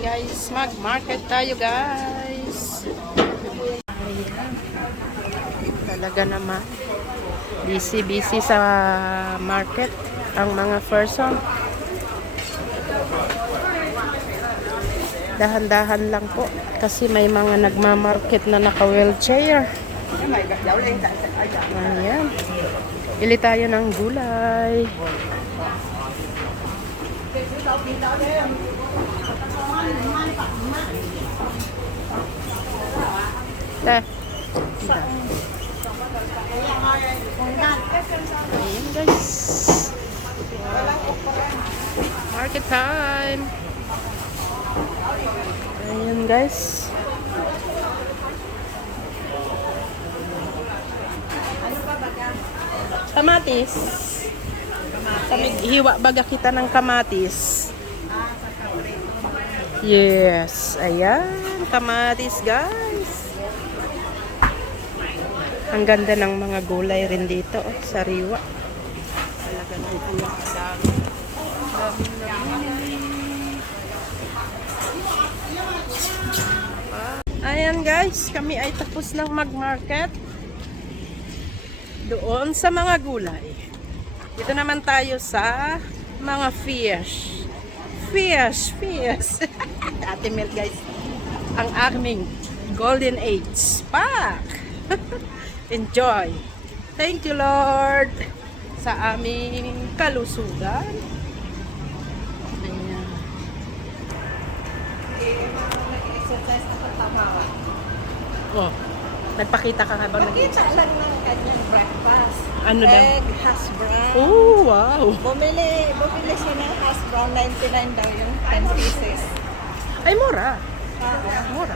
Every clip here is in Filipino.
guys, mag-market tayo guys. Ayan. Talaga naman. Busy sa market ang mga person. Dahan-dahan lang po kasi may mga nagmamarket na naka-wheelchair. Ayan. Ili tayo ng gulay. Ayan guys. Market time. Ayan guys. Kamatis. Hiwa baga kita ng kamatis. Yes. Ayan. Kamatis guys. Ang ganda ng mga gulay rin dito. Oh, sariwa. Talaga ng dami. Ayan guys, kami ay tapos ng mag-market doon sa mga gulay. Dito naman tayo sa mga fish. Ate Mel guys, ang aming golden age pack. Enjoy. Thank you Lord sa aming kalusugan. Ayan. Oh, nagpakita ka habang Nakita lang ng kanyang breakfast. Ano daw? Egg, hash brown. Oh, wow. Bumili siya ng hash brown, 99 daw yung 10 pieces. Ay, mura. Mura.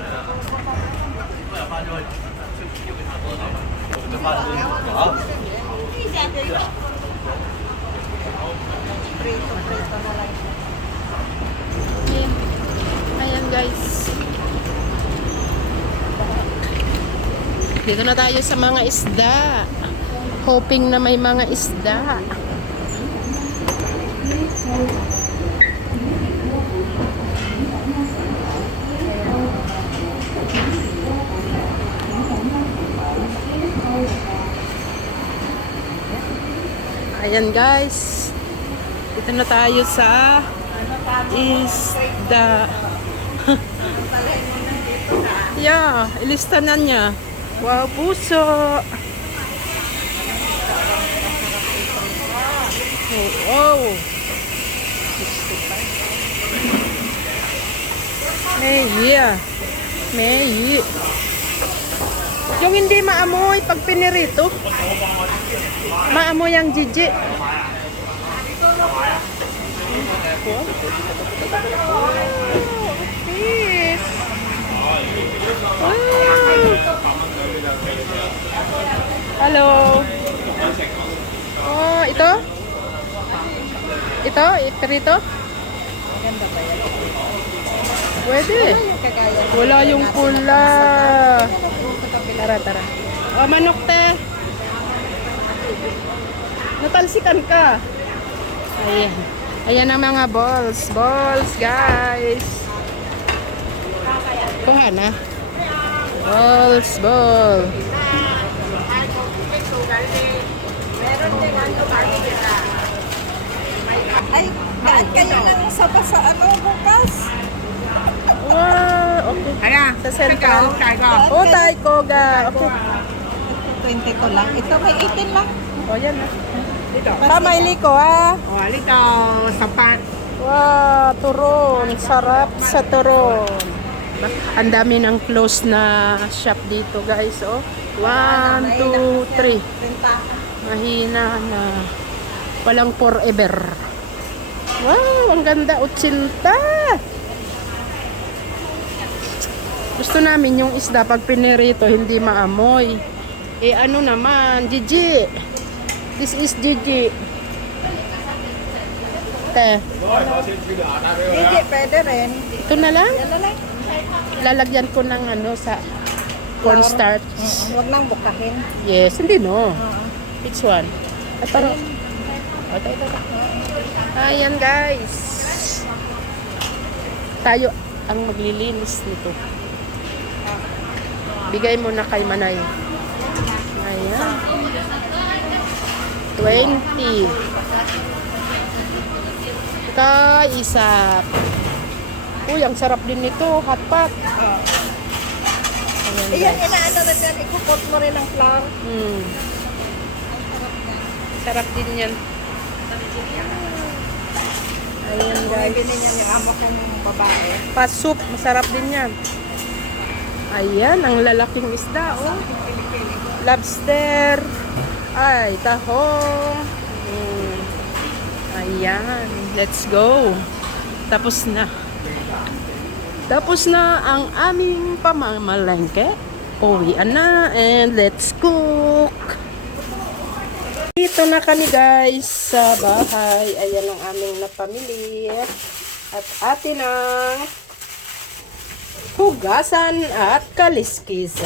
Prito na lang. Ayan guys. Dito na tayo sa mga isda. Hoping na may mga isda. Ayan guys. Dito na tayo sa isda. Yeah, ilista na niya. Wow, puso. Oh, wow. May yung hindi maamoy pag pinirito. Maamoy ang jiji. Fish. Hello. Oh, ito? Ito? Ito? Maganda ba yan? Pwede. Wala yung pula. Tara. Oh, manok te. Natalsikan ka. Ayan. Ayan ang mga balls. Balls, guys. Kuha na. Balls, ball. Ay, daan kayo ng saba sa ano bukas? Wow, okay. Sa central. Oh, tayo ko ga. Okay. 20 ko lang. Ito may 18 lang. Oh, yan na. Pamaili ko, ah. Oh, alito, sapat. Wow, turon. Sarap sa turon. Ang dami ng close na shop dito, guys. Oh. 1, 2, 3. Mahina na. Walang forever. Wow, ang ganda. 80. Gusto namin yung isda pag pinirito, hindi maamoy. Eh, ano naman, Gigi. This is Gigi. Te. Hindi, pwede rin. Ito na lang? Yan na lang. Lalagyan ko ng ano sa cornstarch. Huwag nang bukahin. Yes, hindi no. Which one? Ay, parang... Ito. Ayan guys. Tayo. ang maglilinis nito. Bigay mo na kay Manay. Ayan. 20. Kaisap. Uy, ang sarap din nito. Hot pot. Ayan, Iyan, guys. inaano na dyan, ikukot mo rin ang flour. Sarap din yan. Ayan, guys. Bumibili niyan yung amo kong babae. Pa-soup. Masarap din yan. Ayan, ang lalaking isda, oh. Lobster. Ay, tahong. Ayan, let's go. Tapos na. Tapos na ang aming pamamalengke. Uwian na and let's cook. Dito na kami guys sa bahay. Ayan ang aming napamili. At atin ang hugasan at kaliskisan.